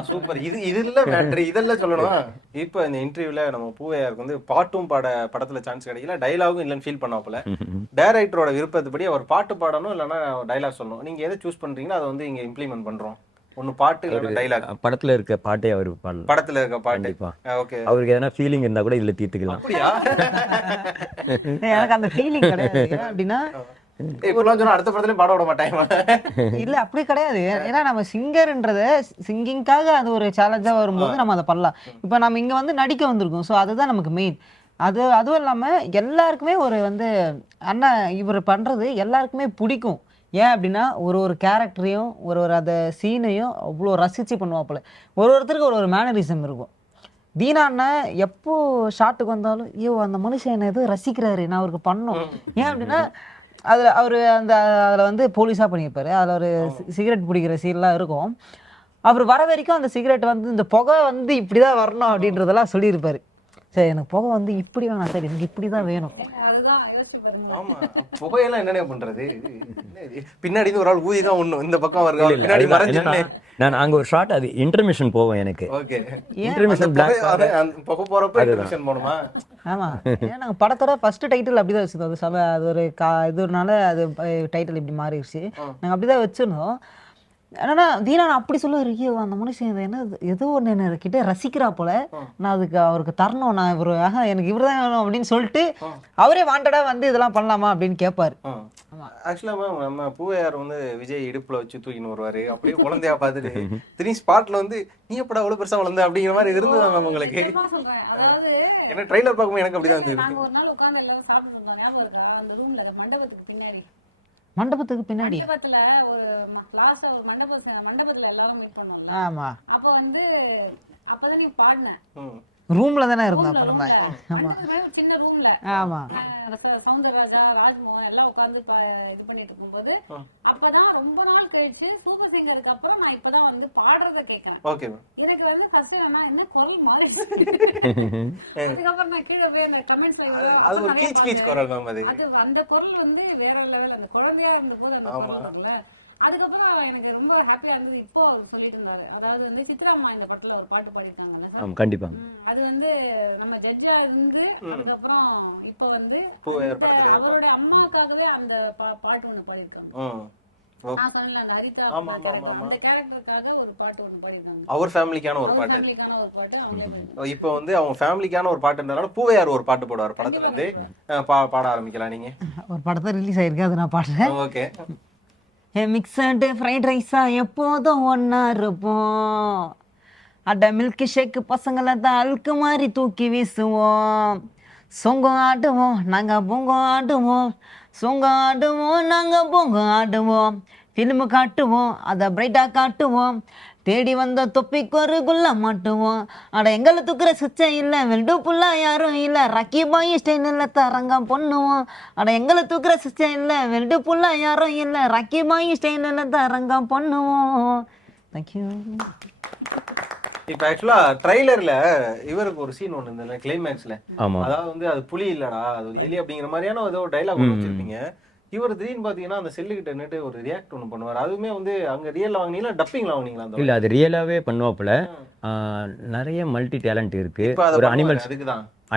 சூப்பர். இதுல பேட்டரி இதெல்லாம் சொல்லணும். இப்போ இந்த இன்டர்வியூல நம்ம பூவையாருக்கு வந்து பாட்டும் படத்துல சான்ஸ் கிடைக்கல, டைலாகும் இல்லைன்னு ஃபீல் பண்ணாப்புல. டைரக்டரோட விருப்பத்துப்படி அவர் பாட்டு பாடணும் இல்லைன்னா டைலாக் சொல்லணும். நீங்க எதை சூஸ் பண்றீங்களோ அதை வந்து இங்க இம்ப்ளிமெண்ட் பண்றோம். ஒன்னு பாட்டு இல்ல டைலாக். படத்துல இருக்க பாட்டே அவர் பாடலாம். படத்துல இருக்க பாட்டு. கண்டிப்பா. ஓகே. அவருக்கு எதனா ஃபீலிங் இருந்தா கூட இதுல தீர்த்துக்கலாம். அப்படியா? எனக்கு அந்த ஃபீலிங் கிடையாது. ஏன் அப்படின்னா இப்பெல்லாம் சொன்னா அடுத்த படத்துலயும் பாட விட மாட்டாங்க. இல்ல அப்படி கிடையாது. ஏன்னா நம்ம சிங்கர்ன்றத சிங்கிங்காக அது ஒரு சேலஞ்சா வரும்போது நம்ம அதை பண்ணலாம். இப்போ நம்ம இங்க வந்து நடிக்க வந்திருக்கோம். ஸோ அதுதான் நமக்கு மெயின். அதுவும் இல்லாம எல்லாருக்குமே ஒரு வந்து அண்ணா இவர் பண்றது எல்லாருக்குமே பிடிக்கும். ஏன் அப்படின்னா ஒரு கேரக்டரையும் ஒரு அந்த சீனையும் அவ்வளோ ரசிச்சு பண்ணுவாப்புல. ஒருத்தருக்கு ஒரு மேனரிசம் இருக்கும். தீனா அண்ணன் எப்போ ஷாட்டுக்கு வந்தாலும் ஐயோ அந்த மனுஷன் என்ன ஏதோ ரசிக்கிறாரு, நான் அவருக்கு பண்ணோம். ஏன் அப்படின்னா அவர் அதில் வந்து போலீஸாக பண்ணியிருப்பாரு. அதில் ஒரு சிகரெட் பிடிக்கிற சீன்லாம் இருக்கும். அவர் வர வரைக்கும் அந்த சிகரெட் வந்து இந்த புகை வந்து இப்படி தான் வரணும் அப்படின்றதெல்லாம் சொல்லியிருப்பாரு. சரி எனக்கு புகை வந்து இப்படி வேணாம், சரி எனக்கு இப்படி தான் வேணும். அதுதான் யோசிச்சு பாருங்களேன். புகையெல்லாம் என்னடா பண்றது, பின்னாடி ஒரு ஆள் ஊதி தான் ஒண்ணும் இந்த பக்கம் வருது, பின்னாடி மறைஞ்சிருந்தே. நான் அங்க ஒரு ஷாட் அது இன்டர்மிஷன் போவோம் எனக்கு. ஓகே. இன்டர்மிஷன் பிளாக் புகை போறப்ப இன்டர்மிஷன் போணுமா? ஆமா. ஏன்னா நாங்கள் படத்தோட ஃபர்ஸ்ட் டைட்டில் அப்படிதான் வச்சிருந்தோம். அது ஒரு இதுனால அது டைட்டில் இப்படி மாறிடுச்சு. நாங்கள் அப்படிதான் வச்சிருந்தோம். என்னன்னா தீனா அப்படி சொல்லுவாரு, ஐயோ அந்த மனுஷன் என்ன ஏதோ ஒன்று என்ன கிட்ட ரசிக்கிறா போல, நான் அதுக்கு அவருக்கு தரணும், நான் இவர் எனக்கு இவர் தான் வேணும் அப்படின்னு சொல்லிட்டு அவரே வாண்டடா வந்து இதெல்லாம் பண்ணலாமா அப்படின்னு கேட்பாரு. ஆக்சுவலா மேம் நம்ம பூவையார் வந்து விஜய் இடுப்புல வச்சு தூக்கின்னு வருவாரு, அப்படியே குழந்தையா பார்த்துட்டு திடீர் ஸ்பாட்ல வந்து நீ எப்படா அவ்வளவு பெருசா வளர்ந்த அப்படிங்கிற மாதிரி இருந்தாங்க உங்களுக்கு. நிஜமா சொல்றேன். அதாவது ட்ரைலர் பார்க்கும்போது எனக்கு அப்படியே நாங்க ஒரு நாள் உட்கார்ந்து எல்லாரும் சாப்பிட்டுட்டு இருந்தோம், ஞாபகம் இருக்கா? அந்த ரூம்ல மண்டபத்துக்கு பின்னாடி, மண்டபத்துல ஒரு லாஸ்டா ஒரு மண்டபத்துல எல்லாரும் மீட் பண்ணோம்ல. அப்ப வந்து அப்பதான் நீ பாடின ரூம்ல தானே ரூம்ல மண்டபத்துக்கு முன்னாடி ஒரு சின்ன ரூம்ல சௌந்தரராஜா, ராஜ்மோகன் எல்லாம் உட்காந்து இது பண்ணிட்டு இருக்கும்போது அப்பதான் ரொம்ப நாள் கழிச்சு சூப்பர் சிங்கருக்கு அப்புறம் நான் இப்பதான் வந்து பாடுறத கேட்கறேன். எனக்கு வந்து ஃபர்ஸ்ட் என்ன குரல் மாறிடுச்சு. அதுக்கப்புறம் நான் கீழே போய் அந்த கமெண்ட்ஸ்ல அப்புறம் நிறைய பார்த்தேன். அது அந்த குரல் வந்து வேற லெவல். அந்த குழந்தையா இருந்த போது அந்த குரல் இருக்குல்ல, அதுக்கப்புறம் எனக்கு ரொம்ப ஹாப்பியா இருந்தது. இப்போ அவர் சொல்லிட்டு இருந்தாரு, அதாவது வந்து சித்ராம்மா இந்த படத்துல ஒரு பாட்டு பாடியிருக்காங்கல்ல சார். கண்டிப்பா. அது வந்து நம்ம ஜட்ஜா இருந்து அதுக்கப்புறம் இப்போ வந்து அந்த அவரோட அம்மாக்காகவே அந்த பாட்டு ஒண்ணு பாடியிருக்காங்க. நான் சொன்னல அந்த ஹரிதா பண்ண கேரக்டர், அந்த கேரக்டருக்காக ஒரு பாட்டு ஒண்ணு பாடியிருக்காங்க. அவர் ஃபேமிலிக்கான ஒரு பாட்டு அவங்களே பாடிருக்காங்க. இப்போ வந்து அவங்க ஃபேமிலிக்கான ஒரு பாட்டுன்றனால பூவையார் ஒரு பாட்டு போடுவார். கண்டிப்பா பாட ஆரம்பிக்கலாம். நீங்க ஒரு படத்தை ரிலீஸ் ஆயிருக்கு, அது நான் பாடுறேன். ஓகே. மிக்சடு ஃப்ரைட் ரைஸா எப்போதும் ஒன்னா இருப்போம், அட மில்க் ஷேக் பசங்களை தான் அழுக்கு மாதிரி தூக்கி வீசுவோம், சொங்கம் ஆடுவோம் நாங்கள் பொங்கம் ஆடுவோம், சொங்கம் ஆடுவோம் நாங்கள் பொங்கம் ஆடுவோம், ஃபிலிமு காட்டுவோம் அதை பிரைட்டாக காட்டுவோம், தேடி வந்த தொப்பிக்கு ஒரு குள்ள மாட்டுவோம், அட எங்களை தூக்குற சுச்சை இல்லை வெல்டு புல்லா யாரும் இல்லை, ரக்கி பாய் ஸ்டைன் இல்லை தரங்கம் பண்ணுவோம், அட எங்களை தூக்குற சுச்சை இல்லை வெல்டு புல்லா யாரும் இல்லை, ரக்கி பாய் ஸ்டைன் இல்லை தரங்கம் பண்ணுவோம். தேங்க்யூ. இப்போ ஆக்சுவலா ட்ரைலர்ல இவருக்கு ஒரு சீன் ஒன்று இருந்தது கிளைமேக்ஸ்ல, அதாவது வந்து அது புலி இல்லடா அது புலி அப்படிங்கிற மாதிரியான ஏதோ டைலாக் வச்சிருப்பீங்க. இவர் திடீர்னு பாத்தீங்கன்னா அந்த செல்லு கிட்ட நின்று ஒரு ரியாக்ட் ஒன்று பண்ணுவார். அதுவுமே வந்து அங்க ரியல்ல வாங்கினீங்களா டப்பிங்ல வாங்கினீங்களா? இல்ல அது ரியலாவே பண்ணுவாப்புல. நிறைய மல்டி டேலண்ட் இருக்கு. ஒரு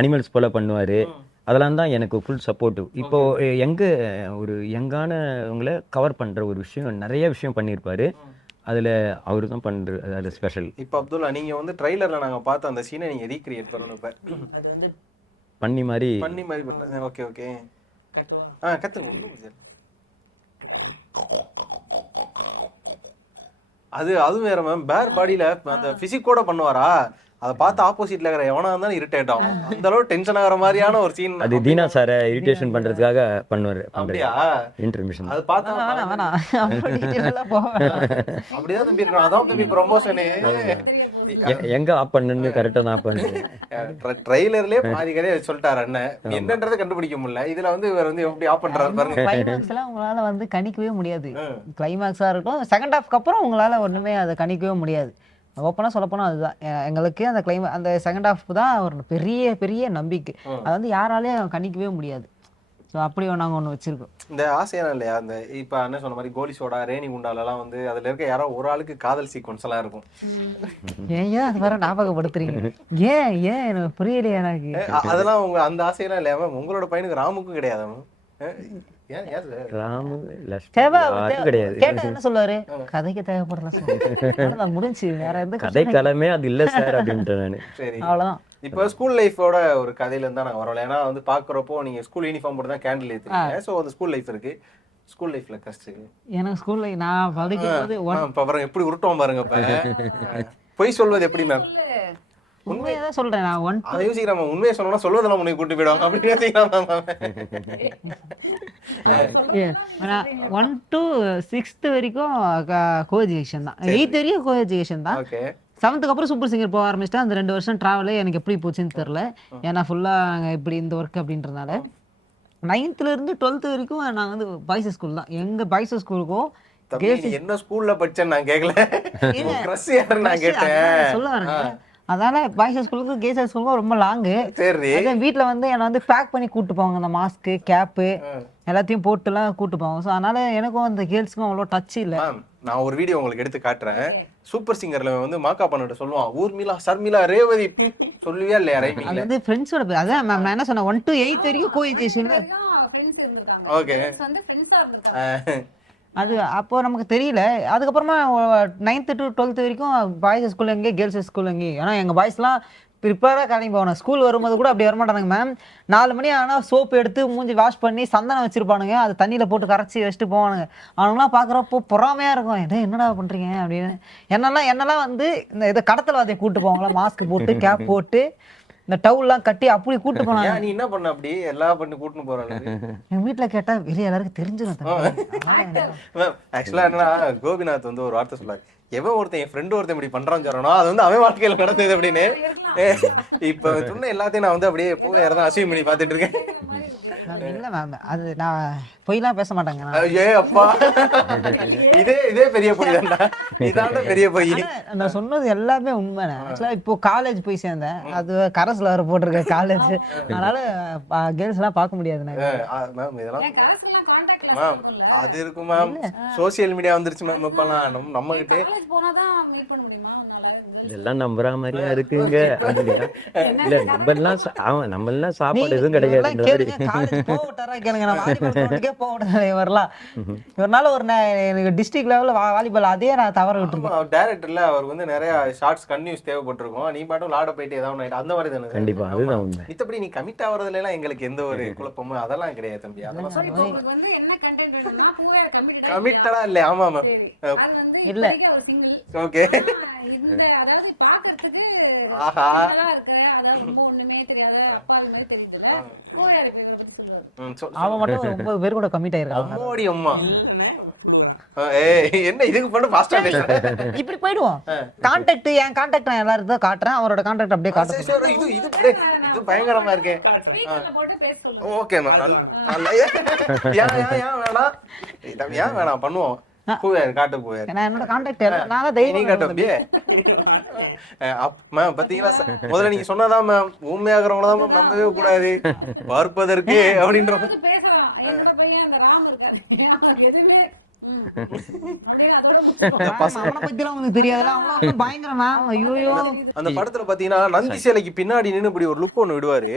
அனிமல்ஸ் போல பண்ணுவாரு. அதெல்லாம் தான் எனக்கு ஃபுல் சப்போர்ட்டிவ். இப்போ ஒரு யங்கானவங்களை கவர் பண்ற ஒரு விஷயம், நிறைய விஷயம் பண்ணியிருப்பாரு. அதுல அவரு தான் பண்றது, அது ஸ்பெஷல். இப்போ அப்துல்லா நீங்க வந்து ட்ரைலர்ல நாங்க பார்த்த அந்த சீனை நீங்க ரீக்ரியேட் பண்ணுங்க. அது வந்து பண்ணி மாதிரி. Okay okay. கத்துவா? கத்து. அது வேற மேம். பேர் பாடியில அந்த பிசிக்கோட பண்ணுவாரா? அதை பார்த்து ஆப்போசிட்ல இருக்கிற எவனா இருந்தாலும் இரிட்டேட் ஆகும். அந்த அளவு டென்ஷன் ஆகிற மாதிரியான ஒரு சீன். அது தீனா சார இரிட்டேஷன் பண்றதுக்காக பண்ணுவாரு. அப்படியா? இன்டர்மிஷன் அது பார்த்தா எங்க ஆப் பண்ணு கரெக்டா தான் பண்ணுறேன். ட்ரைலர்லயே பாதி கதையை சொல்லிட்டாரு அண்ணன். என்னன்றதை கண்டுபிடிக்க முடியல. இதுல வந்து இவர் வந்து எப்படி ஆப் பண்றாரு பாருங்க. கிளைமாக்ஸ் எல்லாம் உங்களால வந்து கணிக்கவே முடியாது. கிளைமாக்ஸா இருக்கும், செகண்ட் ஹாஃப்க்கு அப்புறம் உங்களால ஒண்ணுமே அதை கணிக்கவே முடியாது. ஓப்பனாக சொல்லப்போனால் அதுதான் எங்களுக்கு அந்த செகண்ட் ஹாஃப் தான் ஒரு பெரிய பெரிய நம்பிக்கை. அது வந்து யாராலையும் கணிக்கவே முடியாது. ஸோ அப்படி நாங்கள் ஒன்று வச்சிருக்கோம். இந்த ஆசையெல்லாம் இல்லையா? அந்த இப்போ அண்ணன் சொன்ன மாதிரி கோலி சோடா, ரேணி குண்டாலெல்லாம் வந்து அதில் இருக்க யாரோ ஒரு ஆளுக்கு காதல் சீக்வன்ஸ் எல்லாம் இருக்கும். ஏன் அது வர ஞாபகப்படுத்துறீங்க? ஏன் எனக்கு புரியலையே எனக்கு. அதெல்லாம் அந்த ஆசையெல்லாம் இல்லையா மேம்? உங்களோட பையனுக்கு ராமுக்கும் கிடையாது. ஏன் ஏன் சார்? ராமு தேவை லட்சுமி கிடையாது. கேட்டா என்ன சொல்லுவாரு, கதைக்கு தேவைப்படுறது முடிஞ்சு வேற எந்த கதை காலமே அது இல்லை சார் அப்படின்ட்டு நான். சரி, அவ்வளவுதான். இப்போ ஸ்கூல் லைஃபோட ஒரு கதையில இருந்தா நான் வரல. ஏன்னா வந்து பாக்குறப்போ நீங்க ஸ்கூல் யூனிஃபார்ம் போட்டு தான் கேண்டில் ஏத்துறீங்க. சோ அந்த ஸ்கூல் லைஃப் இருக்கு. ஸ்கூல் லைஃப்ல கஷ்டம் எனக்கு ஸ்கூல்ல நான் படிக்கும் போது இப்ப பாருங்க எப்படி உருட்டோம் பாருங்க. இப்ப பொய் சொல்வது எப்படி மேம்? சொல்லு. உண்மையதான் சொல்றேன். நான் 1 அதை யோசிக்கிறாம உண்மையை சொன்னா சொல்வதெல்லாம் உன்னை கூட்டி போயிடுவாங்க அப்படின்னு யோசிக்கிறாம. அவர் சொல்றதெல்லாம் நீங்க சொல்றீங்களே. 1 to 6th வரைக்கும் கோ எஜுகேஷன் தான். 8th வரைக்கும் கோ எஜுகேஷன் தான். ஓகே. 7th அப்புறம் சூப்பர் சிங்கர் போக ஆரம்பிச்சிட்டேன். அந்த 2 வருஷம் டிராவல் எனக்கு எப்படி போச்சுன்னு தெரியல. ஏன்னா ஃபுல்லா இப்படி இந்த ஒர்க் அப்படின்றதுனால 9th இருந்து 12th வரைக்கும் நான் வந்து பாய்ஸ் ஸ்கூல் தான். எங்க பாய்ஸ் ஸ்கூலுக்கும் என்ன ஸ்கூல்ல படிச்சேன்னு நான் கேட்கல. கிரஷ் யாரு நான் கேட்டேன். சொல்ல வரேங்க. அதனால பாய்ஸ் ஸ்கூலுக்கும் கேர்ள்ஸ் ஸ்கூலுக்கும் ரொம்ப லாங்கு. சரி. வீட்டுல வந்து என்னை வந்து பேக் பண்ணி கூட்டு போவாங்க. அந்த மாஸ்க்கு கேப்பு எல்லாத்தையும் போட்டுலாம் கூட்டு போவாங்க. ஸோ அதனால எனக்கும் அந்த கேர்ள்ஸுக்கும் அவ்வளோ டச் இல்லை. மேம் நான் ஒரு வீடியோ உங்களுக்கு எடுத்து காட்டுறேன். சூப்பர் சிங்கர்ல வந்து மாக்கா பண்ணிட்டு சொல்லுவான், ஊர்மிளா சர்மிளா ரேவதி சொல்லுவியா இல்லையா ரைமிங்ல? அது வந்து ஃப்ரெண்ட்ஸோட அதான் மேம் நான் என்ன சொன்னேன் 1 to 8 வரைக்கும் கோ எஜுகேஷன் வரைக்கும் ஃப்ரெண்ட்ஸ் இருந்திருக்காங்க. கேர்ள்ஸ் வந்து ஃப்ரெண்ட்ஸா இருந்திருக்காங்க. அது அப்போ நமக்கு தெரியல. அதுக்கப்புறமா 9th to 12th வரைக்கும் பாய்ஸ் ஸ்கூல் எங்கே கேர்ள்ஸ் ஸ்கூல் எங்கே. ஏன்னா எங்கள் பாய்ஸ்லாம் ப்ரிப்பேராக கிளம்பி போகணும். ஸ்கூல் வரும்போது கூட அப்படி வரமாட்டானுங்க மேம். 4 மணி ஆனால் சோப்பு எடுத்து மூஞ்சி வாஷ் பண்ணி சந்தனம் வச்சிருப்பானுங்க. அது தண்ணியில் போட்டு கரைச்சி வச்சுட்டு போவானுங்க. அவனுங்களாம் பார்க்குறப்போ பொறாமையாக இருக்கும். என்னடா பண்ணுறீங்க அப்படின்னு. என்னெல்லாம் வந்து இந்த இதை கடத்தல் வார்த்தையை கூப்பிட்டு போவாங்களா, மாஸ்க் போட்டு கேப் போட்டு இந்த டவுல்லாம் கட்டி அப்படி கூட்டு போனாங்க. நீ என்ன பண்ண அப்படி எல்லாம் பண்ணி கூட்டின்னு போறாங்க? எங்க வீட்டுல கேட்டா வெளியே எல்லாருக்கும் தெரிஞ்சிடும். ஆக்சுவலா என்னன்னா கோபிநாத் வந்து ஒரு வார்த்தை சொல்லாரு, எவன் ஒருத்தன் என் ஃப்ரெண்டு ஒருத்தன் இப்படி பண்றான்னு சொல்றோம் அது வந்து அவன் வாழ்க்கையில நடந்தது அப்படின்னு. இப்ப சொன்ன எல்லாத்தையும் நான் வந்து அப்படியே அசீவ் பண்ணி பாத்துட்டு இருக்கேன். இல்ல மேம் அது நான் பொய்லாம் பேச மாட்டாங்க. அப்பா இதே பெரிய பொய் தானே, இதான பெரிய பொய். நான் சொன்னது எல்லாமே உண்மை. ஆக்சுவலா இப்போ காலேஜ் போய் சேர்ந்தேன். அது கரஸ்ல வர போட்டிருக்கேன் காலேஜ். அதனால கேர்ள்ஸ் எல்லாம் பார்க்க முடியாது. ஏன் கரஸ்லாம் கான்டாக்ட் கிளாஸ் இருக்கும்ல? அது இருக்கும் மேம். சோஷியல் மீடியா வந்துருச்சு மேம். இப்பலாம் நம்ம காலேஜ் போனாதான் மீட் பண்ண முடியுமா உன்னால கேர்ள்ஸ்? எல்லாம் நம்புற மாதிரியா இருக்குங்க. என்ன நம்ம எல்லாம் சாப்பாடு எதுவும் கிடையாது. காலேஜ் போக விட்டாரா கேளுங்க. நான் வாலிபால் போக விட்டாரே வரலாம். இவரால ஒரு எனக்கு டிஸ்ட்ரிக்ட் லெவல்ல வாலிபால் அதே நான் தவற விட்டுருக்கேன். டைரக்டர்ல அவர் வந்து நிறைய ஷார்ட்ஸ் கன்யூஸ் தேவைப்பட்டிருக்கும். நீ பாட்டும் லாட போயிட்டு ஏதாவது அந்த மாதிரி தானே? கண்டிப்பா அதுதான் உண்மை. மித்தபடி நீ கமிட் ஆவறதுல எல்லாம் எங்களுக்கு எந்த ஒரு குழப்பமும் அதெல்லாம் கிடையாது தம்பி. சோ இப்போ உங்களுக்கு வந்து என்ன கண்டென்ட் வேணும்னா பூவையார் கமிட்டடா இல்ல? ஆமா மேம். சரி, அது வந்து இப்போதைக்கு அவர் சிங்கிள். ஓகே. இந்த அதாவது பாக்குறதுக்கு சின்னதா இருக்கிற, அதாவது ரொம்ப ஒண்ணுமே தெரியாத அப்பாவி மாதிரி தெரியுதுல, பூவையார் இப்ப இவரை பத்தி சொல்லுவாரு. அவன் மட்டும் 9 பேர் கூட கமிட் ஆயிருக்கான். அம்மாடி அம்மா இல்லனே புளுறான். என்ன இதுக்கு பண்ண ஃபாஸ்டா இப்படி போய்டுவோம். கான்டாக்ட் என் கான்டாக்ட் நான் எல்லாரும் காட்டுறேன். அவரோட கான்டாக்ட் அப்படியே காட்டுறேன். பயங்கரமா இருக்கேன். காட்டுறேன். ஸ்பீக்கர்ல போட்டு பேச சொல்லுங்க. ஓகே அது வேணாம். ஏன் வேணாம் பண்ணுவோம். பூவையார் காட்டு பூவையார். நான் என்னோட கான்டாக்ட் நான் தான் தைரியம் காட்டு அப்படியே. மேம் பாத்தீங்களா, முதல்ல நீங்க சொன்னதான் மேம் உண்மையாகிறவங்கள தான் கூடாது பார்ப்பதற்கு அப்படின்ற பேசலாம். என்னோட பையன் அந்த ராம் இருக்காரு, எதுவுமே அப்படின்னு அதோட முடிச்சிருவோம். அந்த படத்துல பாத்தீங்கன்னா நந்தி சிலைக்கு பின்னாடி நின்று இப்படி ஒரு லுக் ஒண்ணு விடுவாரு.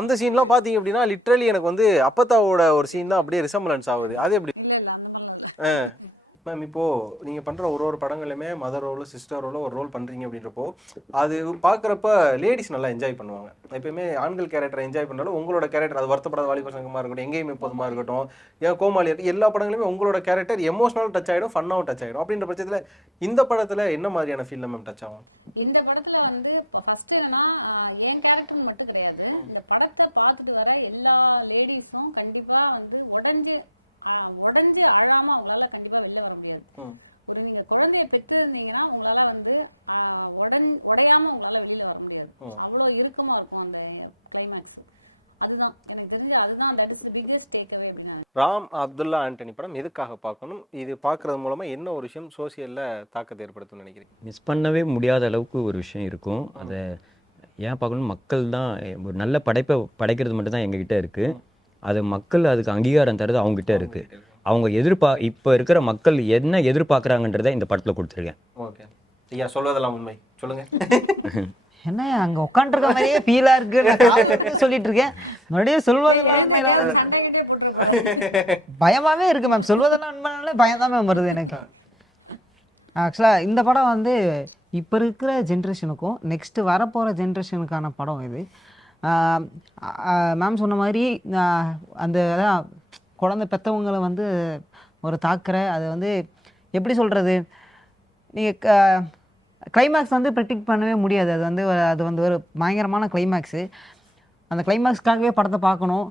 அந்த சீன்லாம் பாத்தீங்க அப்படின்னா லிட்டரலி எனக்கு வந்து அப்பத்தாவோட ஒரு சீன் தான் அப்படியே ரிசம்பிளன்ஸ் ஆகுது. அது எப்படி? இல்ல அந்த மாதிரிலாம் இல்ல மேம். இப்போ நீங்க பண்ற ஒரு படங்களுமே மதர் ரோல் சிஸ்டர் ரோல் ஒரு ரோல் பண்றீங்க அப்படின்றப்போ அது பாக்குறப்ப லேடிஸ் நல்லா என்ஜாய் பண்ணுவாங்க. எப்பயுமே ஆண்கள் கேரக்டர் என்ஜாய் பண்ணாலும் உங்களோட கேரக்டர், அது வருத்தப்படாத வாலிப சங்கமா இருக்கட்டும், எங்கேயுமே எப்போதுமா இருக்கட்டும், ஏன் கோமாளி இருக்கட்டும், எல்லா படங்களுமே உங்களோட கேரக்டர் எமோஷனல் டச் ஆயிடும், ஃபன்னாவும் டச் ஆயிடும். அப்படின்ற பட்சத்துல இந்த படத்துல என்ன மாதிரியான ஃபீல் மேம் டச் ஆகும்? இந்த படத்துல வந்து ஃபர்ஸ்ட் என்னன்னா என் கேரக்டர்னு மட்டும் கிடையாது, இந்த படத்தை பார்த்துட்டு வர எல்லா லேடிஸும் கண்டிப்பா வந்து உடஞ்சி அழாம அவங்களால கண்டிப்பா வெளில வர முடியாது. ஒரு நீங்க குழந்தைய பெற்றிருந்தீங்கன்னா உங்களால வந்து உடையாம உங்களால வெளியில வர முடியாது. அவ்வளோ இறுக்கமா இருக்கும் அந்த கிளைமேக்ஸ். அதுதான் எனக்கு தெரிஞ்சு, அதுதான் that is the biggest take away அப்படின்னு. ராம் அப்துல்லா ஆண்டனி படம் எதுக்காக பார்க்கணும்? இது பார்க்கறது மூலமா என்ன ஒரு விஷயம் சோசியல்ல தாக்கத்தை ஏற்படுத்தும்னு நினைக்கிறீங்க? மிஸ் பண்ணவே முடியாத அளவுக்கு ஒரு விஷயம் இருக்கும். அதை ஏன் பார்க்கணும், மக்கள் தான் ஒரு நல்ல படைப்பை படைக்கிறது மட்டும் தான் எங்ககிட்ட இருக்குது. அது மக்கள் அதுக்கு அங்கீகாரம் தருது அவங்ககிட்ட இருக்குது. அவங்க இப்போ இருக்கிற மக்கள் என்ன எதிர்பார்க்குறாங்கன்றதை இந்த படத்தில் கொடுத்துருக்கேன். ஓகே ஐயா, சொல்வதெல்லாம் உண்மை சொல்லுங்க. என்ன அங்கே உட்காந்துருக்க மாதிரியே ஃபீலாக இருக்கு நான் காலையில இருந்து சொல்லிட்டு இருக்கேன் மறுபடியும் சொல்லுவோம் சண்டை கிட்டே போட்டுற போகிறேன். பயமாவே இருக்கு மேம். சொல்வதெல்லாம் உண்மைனாலே பயம் தான் மேம் வருது எனக்கு. ஆக்சுவலாக இந்த படம் வந்து இப்போ இருக்கிற ஜென்ரேஷனுக்கும் நெக்ஸ்ட்டு வரப்போகிற ஜென்ரேஷனுக்கான படம் இது. மேம் சொன்ன மாதிரி அந்த அதான் குழந்தை பெற்றவங்களை வந்து ஒரு தாக்குற அது வந்து எப்படி சொல்கிறது, நீங்கள் கிளைமேக்ஸ் வந்து ப்ரெடிக்ட் பண்ணவே முடியாது. அது வந்து ஒரு பயங்கரமான கிளைமேக்ஸு. அந்த கிளைமேக்ஸ்க்காகவே படத்தை பார்க்கணும்.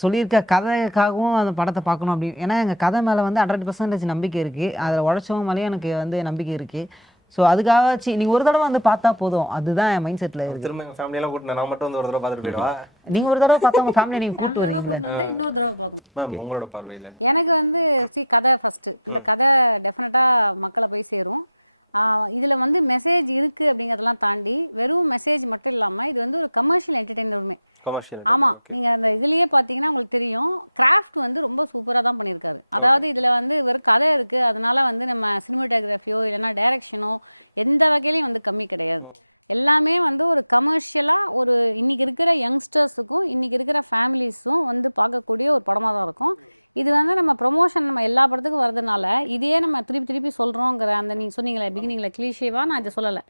சொல்லியிருக்க கதைக்காகவும் அந்த படத்தை பார்க்கணும் அப்படின்னு. ஏன்னா எங்கள் கதை மேலே வந்து 100% நம்பிக்கை இருக்குது. அதில் உழைச்சவங்க மேலேயும் எனக்கு வந்து நம்பிக்கை இருக்குது. ஸோ அதுக்காக நீங்கள் ஒரு தடவை வந்து பார்த்தா போதும், அதுதான் என் மைண்ட் செட்டில் இருக்குது. திரும்ப எங்கள் ஃபேமிலியெல்லாம் கூட்டினேன், நான் மட்டும் வந்து ஒரு தடவை பார்த்துட்டு போயிடுவா. நீங்கள் ஒரு தடவை பார்த்தா உங்கள் ஃபேமிலியை நீங்கள் கூப்பிட்டு வந்து இன்னொரு தடவை பார்க்கணும். மேம் உங்களோட பார்வையில் எனக்கு வந்து கதை ஃபஸ்ட்டு. இந்த கதை டெஃபினட்டாக மக்களை போய் சேரும். இதில் வந்து மெசேஜ் இருக்குது அப்படிங்கிறதெல்லாம் தாண்டி வெறும் மெசேஜ் மட்டும் இல்லாமல் இது வந்து ஒரு கமர்ஷியல் என்டர்டெயின்மெண்ட்டுமே. ஆமாம், நீங்கள் அந்த இதுலேயே பார்த்தீங்கன்னா உங்களுக்கு தெரியும், கிராஃப்ட் வந்து ரொம்ப சூப்பராக தான் பண்ணியிருக்காரு. அதாவது இதில் வந்து வெறும் கதை இருக்குது, அதனால வந்து நம்ம சினிமாட்டோகிராஃபியோ இல்லைன்னா டைரக்ஷனோ எந்த வகையிலையும் வந்து கம்மி கிடையாது. எல்லாமே வந்து ஒரு கமர்ஷியலாக ஒரு இன்றைக்கி இருக்கிற யங்ஸ்டர்ஸுக்கும் இன்றைக்கி இருக்கிற ஃபேமிலிஸும் வந்து பார்க்கக்கூடிய ஒரு படமாக தான் இருக்கும். இது வந்து நம்ம ப்ரொமோஷன் நம்ம எல்லா படத்துக்கும் வரதுனால இதையே நம்ம திருப்பி சொல்கிறோங்கிற அந்த நீங்கள் சொன்னீங்களே பிகினிங்கில் கிளீஷேவாக நான் இதை சொல்லலை.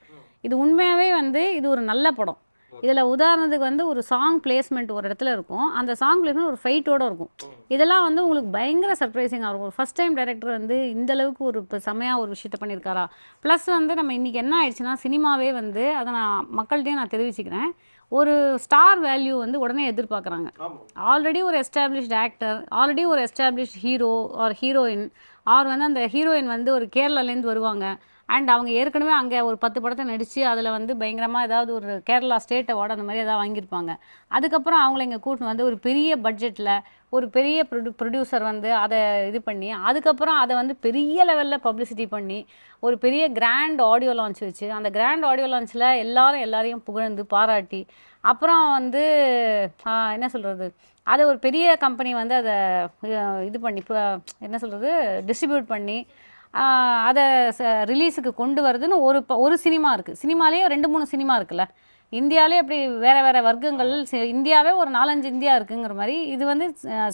இது உண்மையாகவே வந்து இது ஒரு நல்ல படம். இதில் உதாரணத்துக்கு வந்து ஒரு சாங் பிளேஸ்மெண்ட் ஒரு இடத்துல இருக்கும், அந்த சாங் பிளேஸ்மெண்ட் ஒரு ஃபைட்டோடு இருக்கும். இதெல்லாம் வந்து உங்களுக்கு பயங்கர சர்ப்ரைசிங்காக இருக்கும். ஒரு ஃபஸ்ட் டைம் டைரக்டர் வந்து இந்தளவுக்கு ஒரு இப்போ செமையாக ஒரு விஷயத்த பண்ணியிருக்காரா. ப்ளஸ் வந்து நம்ம இன்றைக்கி என்ன ஆயிடுச்சுன்னா சினிமாவே வந்து அதை நான் மக்கள்கிட்டையும் நான் தெரிவிச்சுக்கிறேன், ஒரு ஸ்டார் வேல்யூ வந்து உடனே எதிர்பார்க்குறாங்க. ஆல்ரெடி ஒரு எஸ்டாப்ளிஷ்ட் ஆக்டர், ஆல்ரெடி ஒரு established hero or heroine, or வந்து அந்த ஹீரோயின் வந்து ஒரு கேரளாலேருந்து வருவாங்க அண்ட் அவங்க ஏற்கனவே அங்கே ஒரு 10 படத்தை நடித்து அதில் வந்து பயங்கரமாக ஏதாவது ஒரு கேரளா ஸ்டேட் அவார்டு அந்த மாதிரி ஏதாவது வாங்கியிருப்பாங்க. அதுக்கப்புறம் அவங்கள இங்கே கூட்டின்னு வந்து ஒரு பெரிய பட்ஜெட்டில் ஒரு பெரிய ப்ரொடியூசர் வந்து அதை இது பண்ணி அதுக்கப்புறம் அதை வந்து பெரிய லெவலில் பப்ளிசிட்டி பண்ணி ஒரு பெரிய கிராண்ட் ஆடியோ லான்ச் வச்சு அந்த கிராண்ட் ஆடியோ லான்ச்சில் எல்லாரையும் புகழ்ந்து பாராட்டி அப்புறம் வந்து என்ன சொல்கிறது, அதை ஒரு பெரிய கம்பெனி வந்து அதை இது பண்ணி என்ன சொல்கிறது டிஸ்ட்ரிபியூட் பண்ணி அதை ரிலீஸுக்கு கொண்டு வருதுன்னு ஒரு சினிமா இருக்குது. சினிமாலேயே 2-3 சினிமா இருக்குல்ல இந்தியாவிலே. அப்படி வேறு வர்க்கங்கள் இந்தியாவே ஒரு 4-5 இந்தியா இருக்குங்கிற மாதிரி இது வந்து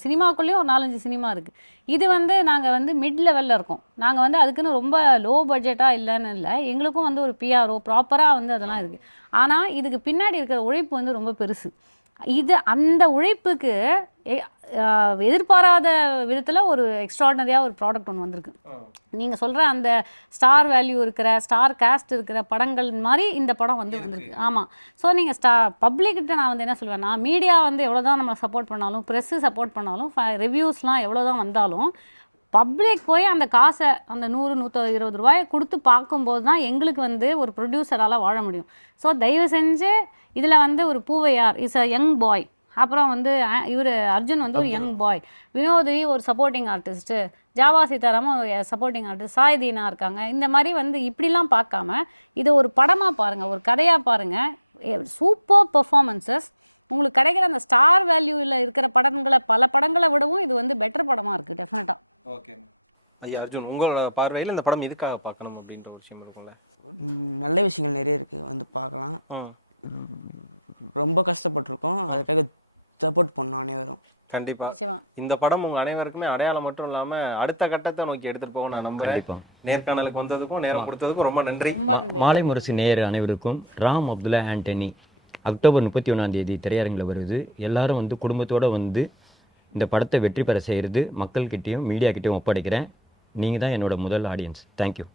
சினிமாக்குள்ளேயும் ஒரு 4-5 சினிமா இருக்குது. இது வந்து நாங்கள் வந்து மிட் லெவலில் இருக்கோம். நாங்கள் வந்து அதுக்குன்னு ரொம்ப லோ பட்ஜெட்டாக இல்லைன்னு இல்லை, எங்களுக்கும் வந்து ஒரு பிஆர்ஓ ப்ராப்பராக வந்து அதெல்லாம் இருக்குது. ஆனால் இதுக்கு பின்னாடி இருக்கிற உழைப்பு வந்து ரொம்ப பெருசு. இது அந்த உழைப்புக்கு எதிர்பாராத விதத்தில் ஒரு எக்ஸ்ட்ராடினரியாக ஒரு ப்ராடக்ட் ஒன்று வந்திருக்கு. நீங்கள் சொல்கிற அந்த ஸ்டார் வேல்யூ இருக்கிற ஸ்டார் காஸ்ட் இருக்கிற படங்கள் மாதிரி இந்த படம் வந்து வந்திருக்கு. ஆமாம். ஸோ நீங்கள் பப்ளிக்கிட்ட நான் வந்து என்ன சொல்வேன்னா, மீடியா வந்து எவ்வளோ தான் நம்ம சப்போர்ட் பண்ணாலும், ப்ரெஸ்ஸு சப்போர்ட் பண்ணாலும், ரிவ்யூஸ்லாம் எவ்வளோ தான் வந்தாலும் பப்ளிக் போய் அந்த காசை அந்த 100-120 ரூபாயை கொடுத்து பார்க்கும்போது தான் எங்களுக்கு வந்து ஒரு ப்ரொடியூசரால் வாழ முடியும். ஸோ தயவு செஞ்சு இதில் வந்து ஒரு Poovaiyar is a young boy, அப்புறம் வந்து இவர் அர்ஜுன் வந்து ஒரு யங் பாய், வினோதி ஒரு சப்போர்ட்டிங் ஆர்டிஸ்ட்டு, ஜாவா சீதாராமன் ஒரு சப்போர்ட்டிங் ஆர்டிஸ்ட், சாய்தீனா இருக்காங்க. இந்த மாதிரி வந்து இப்படிலாம் பார்க்காம இதை ஒரு படமாக பாருங்கள், ஒரு கதையாக பாருங்கள். சூப்பர் பெர்ஃபார்மன்சஸ் உங்களுக்கு கிடைக்கிற அந்த ஸ்டார் வேல்யூவில் இருக்கிற படங்களை பல படங்களை விடவும் இது வந்து பெட்டர் படமாக இருக்குது டெஃபினட்டாக. ஓகே ஐயா அர்ஜுன், உங்களோட பார்வையில் இந்த படம் எதுக்காக பார்க்கணும் அப்படின்ற ஒரு விஷயம் இருக்கும்ல? நல்ல விஷயங்கள் நிறைய இருக்குது, வந்து பார்க்கலாம். ரொம்ப கஷ்டப்பட்டிருக்கோம், அதுக்காக சப்போர்ட் பண்ணோம் அனைவரும். கண்டிப்பா இந்த படம் உங்க அனைவருக்குமே அடையாளம் மட்டும் இல்லாம அடுத்த கட்டத்தை நோக்கி எடுத்துட்டு போக நான் நம்புறேன். நேர்காணலுக்கு வந்ததுக்கும் நேரம் கொடுத்ததுக்கும் ரொம்ப நன்றி. மாலை முரசு நேயர் அனைவருக்கும் ராம் அப்துல்லா ஆண்டனி அக்டோபர் 31 திரையரங்கில் வருது. எல்லாரும் வந்து குடும்பத்தோட வந்து இந்த படத்தை வெற்றி பெற செய்கிறது மக்கள்கிட்டையும் மீடியா கிட்டையும் ஒப்படைக்கிறேன். நீங்கள் தான் என்னோட முதல் ஆடியன்ஸ். தேங்க்யூ.